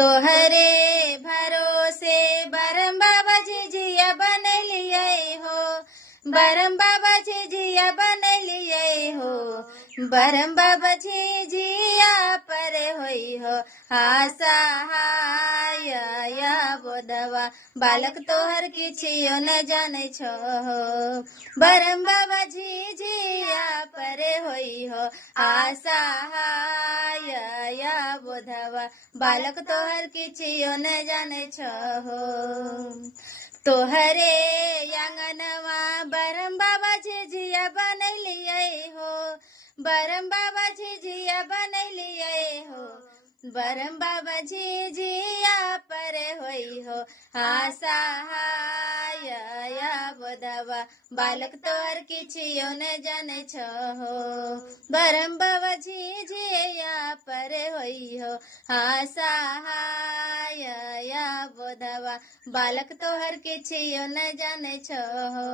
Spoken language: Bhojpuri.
तोहरे भरोसे बरम बाबा झिझिया बनलिए हो, बरम बाबा झिझिया बनलिए हो, बरम बाबा झिझिया पर होई हो आशा या बोधवा बालक तोहर किछियो न जाने छो हो, बरम बाबा झिझिया पर होई हो आशा या बोधवा बालक तोहर किछियो न जाने छो हो। तोहरे आंगनवा बरम बाबा झिझिया बनलिए हो, बरम बाबा झिझिया बनलिए हो, बरम बाबा झिझिया पर होई हो आशा या बोधवा बालक तोहर किछियो न जाने छो हो, बरम बाबा झिझिया पर होई हो आशा या बोधवा बालक तोहर किछियो न जाने छो हो।